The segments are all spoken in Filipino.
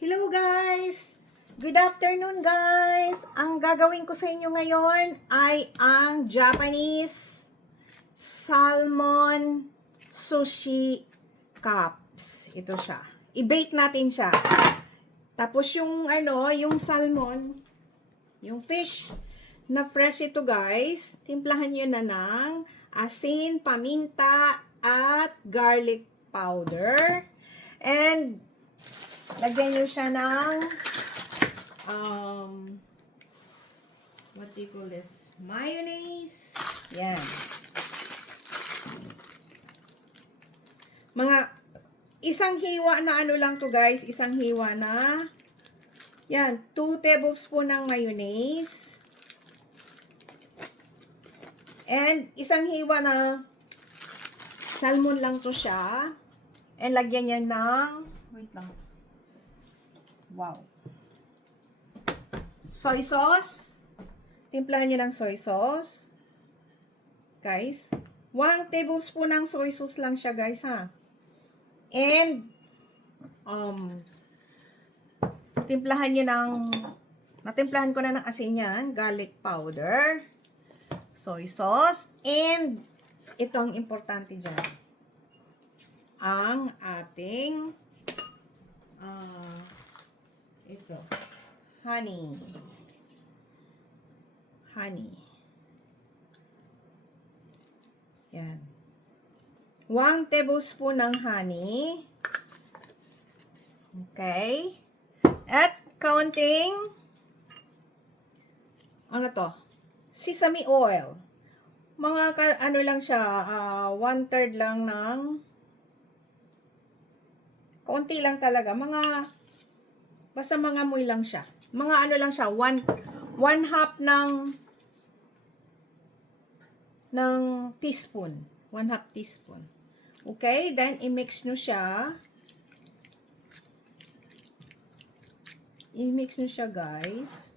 Hello guys! Good afternoon guys! Ang gagawin ko sa inyo ngayon ay ang Japanese salmon sushi cups. Ito siya. I-bake natin siya. Tapos yung yung salmon, yung fish na fresh ito guys, timplahan nyo na ng asin, paminta, at garlic powder. And lagyan nyo siya ng what do you call this? Mayonnaise. Yan. Mga isang hiwa na lang to guys. Isang hiwa na. Yan. 2 tablespoon ng mayonnaise. And isang hiwa na salmon lang to siya. And lagyan niya ng, wait lang. Wow. Soy sauce. Timplahan nyo ng soy sauce. Guys. 1 tablespoon ng soy sauce lang siya, guys, ha. And, timplahan nyo ng, natimplahan ko na ng asin yan. Garlic powder. Soy sauce. And, ito ang importante dyan. Ang ating, ito. Honey. Honey. Yan. 1 tablespoon ng honey. Okay. At counting, ano to? Sesame oil. Mga, lang siya, 1/3 lang ng, kaunti lang talaga. Basta mga amoy lang siya. Mga lang siya, 1/2 ng teaspoon. 1/2 teaspoon. Okay, then i-mix nyo siya. I-mix nyo siya, guys.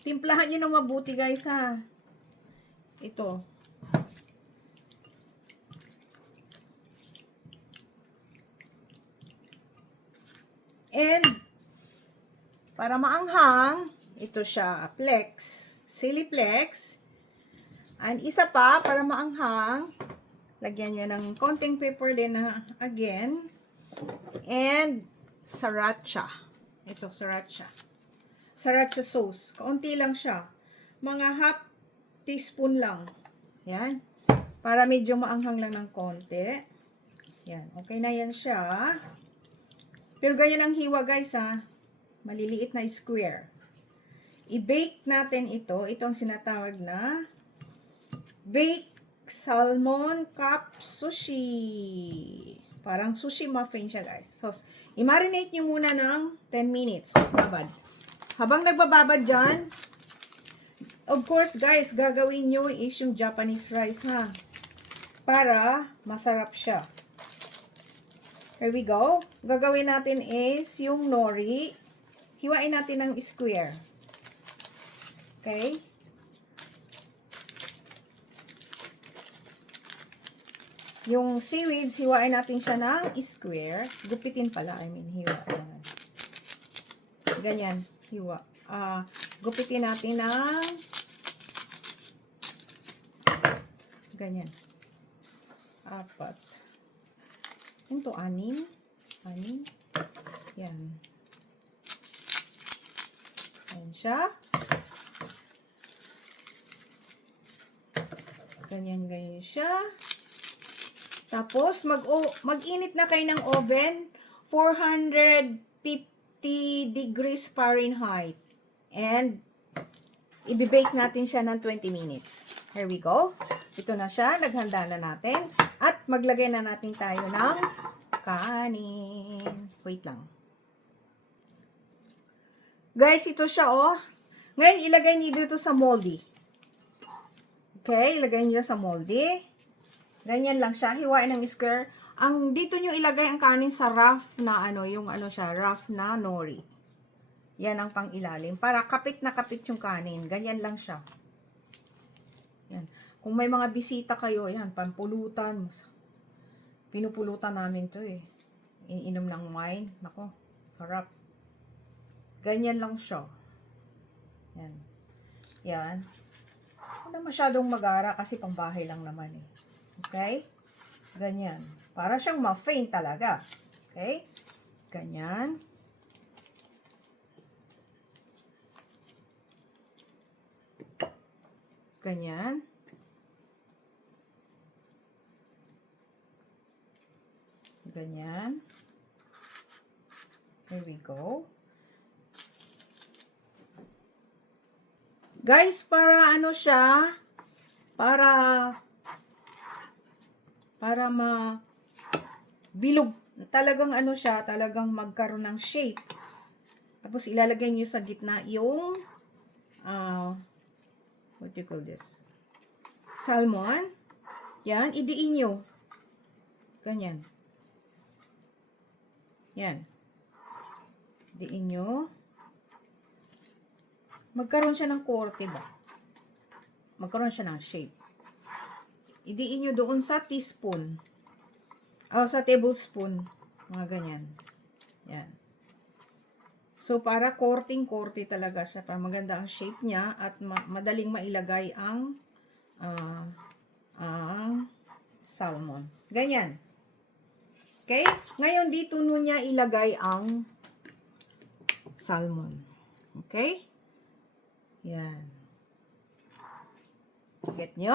Timplahan nyo na mabuti, guys, ha. Ito. And, para maanghang, ito siya, Plex. Chili Plex. And isa pa, para maanghang, lagyan nyo ng konting pepper din na, again. And, sriracha. Ito, sriracha. Sriracha sauce. Kaunti lang siya. Mga 1/2 teaspoon lang. Yan. Para medyo maanghang lang ng konti. Yan. Okay na yan siya. Pero ganyan ang hiwa, guys, ha. Maliliit na square. I-bake natin ito. Ito ang sinatawag na baked salmon cup sushi. Parang sushi muffin siya, guys. So, i-marinate nyo muna ng 10 minutes. Babad. Habang nagbababad dyan, of course, guys, gagawin nyo is yung Japanese rice, ha. Para masarap siya. Here we go. Gagawin natin is yung nori. Hiwain natin ng square. Okay? Yung seaweeds, hiwain natin siya ng square. Gupitin pala. Hiwa. Ganyan. Hiwa. Gupitin natin ng ganyan. 4. Ito, 6. 6. Yan. Ayan siya. Ganyan siya. Tapos, mag-init na kayo ng oven. 450 degrees Fahrenheit. And, i-bake natin siya ng 20 minutes. Here we go. Ito na siya. Naghanda na natin. At maglagay na natin tayo ng kanin. Wait lang. Guys, ito siya, oh. Ngayon, ilagay niyo dito sa moldy. Okay, ilagay niyo sa moldy. Ganyan lang siya. Hiwain ng square. Dito niyo ilagay ang kanin sa rough na rough na nori. Yan ang pang ilalim. Para kapit na kapit yung kanin. Ganyan lang siya. Yan. Kung may mga bisita kayo, yan, pampulutan. Pinupulutan namin to, eh. Iinom ng wine. Nako, sarap. Ganyan lang siya. Yan. Yan. Wala masyadong magara kasi pangbahay lang naman eh. Okay? Ganyan. Para siyang ma-faint talaga. Okay? Ganyan. Ganyan. Ganyan. Here we go. Guys, para ano siya, para bilog, talagang ano siya, talagang magkaroon ng shape. Tapos ilalagay niyo sa gitna yung what do you call this? Salmon. Yan, idiin nyo. Ganyan. Yan. Idiin nyo. Magkaroon siya ng korte ba? Magkaroon siya ng shape. Idiin nyo doon sa teaspoon. O, sa tablespoon. Mga ganyan. Yan. So, para korting-korte talaga siya. Para maganda ang shape niya at madaling mailagay ang salmon. Ganyan. Okay? Ngayon, dito nun niya ilagay ang salmon. Okay? Yan. Get nyo?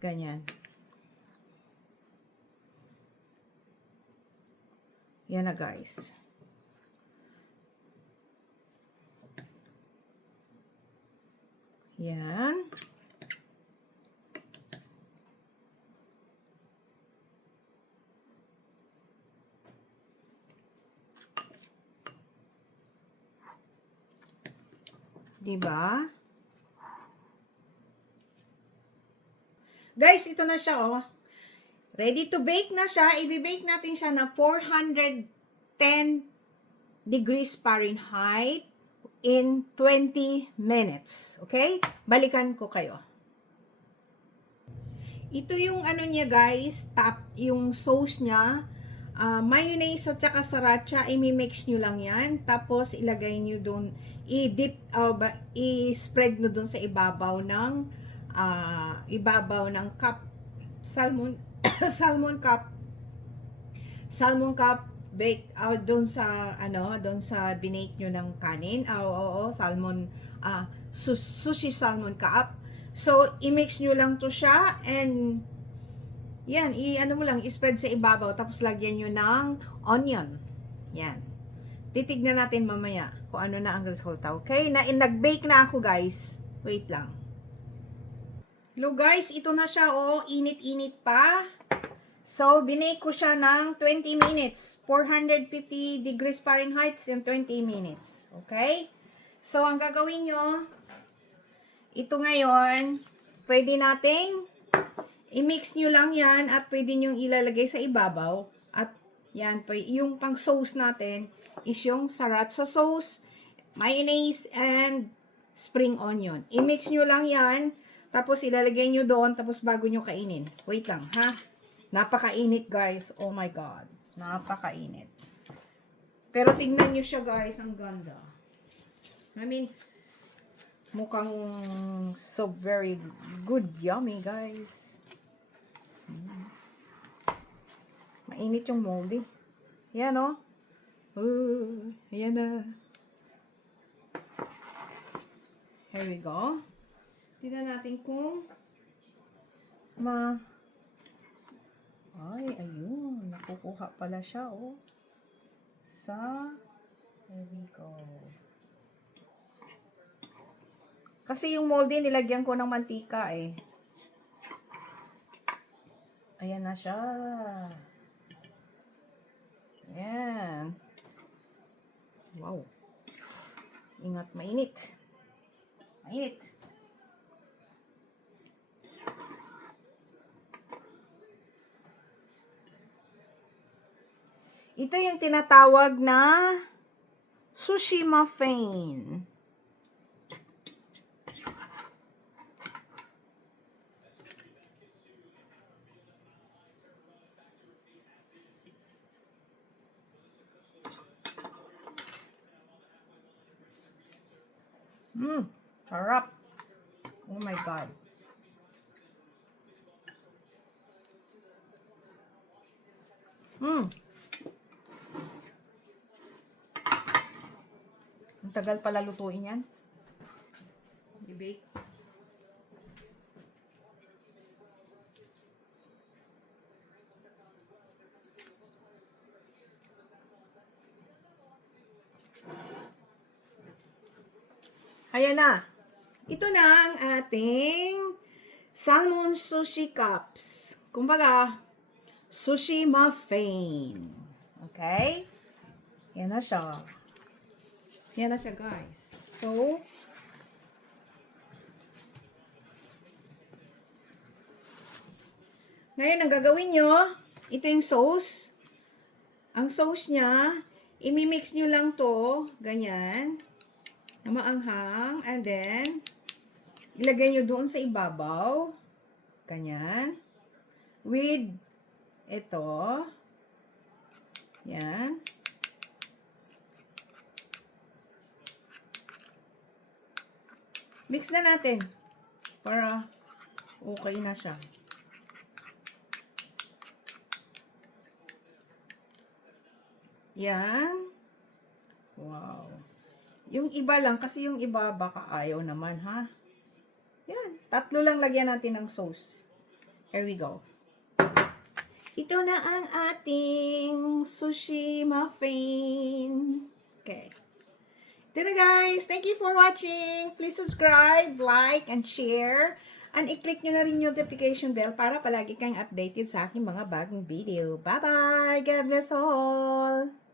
Ganyan. Yan na, guys. Yan. Diba? Guys, ito na siya, oh. Ready to bake na siya. I-bake natin siya na 410 degrees Fahrenheit in 20 minutes. Okay? Balikan ko kayo. Ito yung ano niya, guys. Yung sauce niya. Mayonnaise at saka sriracha. I-mix nyo lang yan. Tapos, ilagay nyo doon. I-spread nyo doon sa ibabaw ng cup. Salmon cup bake out doon sa binake nyo ng kanin. Sushi salmon cup. So i-mix nyo lang to siya and yan, i-spread sa ibabaw tapos lagyan nyo ng onion. Yan. Titignan natin mamaya kung ano na ang resulta. Okay? Nag-bake na ako, guys. Wait lang. Hello guys, ito na siya, oh, init-init pa. So, binake ko siya ng 20 minutes. 450 degrees Fahrenheit in 20 minutes. Okay? So, ang gagawin nyo, ito ngayon, pwede nating i-mix nyo lang yan at pwede nyo ilalagay sa ibabaw. At yan, yung pang sauce natin is yung sriracha sauce, mayonnaise, and spring onion. I-mix nyo lang yan. Tapos, ilalagay nyo doon, tapos bago nyo kainin. Wait lang, ha? Napakainit, guys. Oh my God. Napakainit. Pero tingnan nyo siya, guys. Ang ganda. I mean, mukhang so very good. Yummy, guys. Mainit yung moldy. Yan, oh. Ayan na. Here we go. Tignan natin kung ay, ayun. Nakukuha pala siya, oh. Here we go. Kasi yung moldy, nilagyan ko ng mantika, eh. Ayan na siya. Ayan. Wow. Ingat, mainit. Mainit. Ito yung tinatawag na sushi muffin. Sarap. Oh my God. Ang tagal pala lutuin yan. I-bake. Ayan na. Ito na ang ating salmon sushi cups. Kumbaga, sushi muffin. Okay? Yan na siya. Yan na siya, guys. So, ngayon, ang gagawin nyo, ito yung sauce. Ang sauce niya, imimix nyo lang to, ganyan, na maanghang, and then, ilagay nyo doon sa ibabaw, ganyan, with, ito, yan, mix na natin, para okay na siya. Yan. Wow. Yung iba lang, kasi yung iba baka ayaw naman, ha? Yan. 3 lang lagyan natin ng sauce. Here we go. Ito na ang ating sushi muffin. Okay. Ito na, guys. Thank you for watching. Please subscribe, like, and share. And i-click nyo na rin yung notification bell para palagi kang updated sa aking mga bagong video. Bye-bye! God bless all!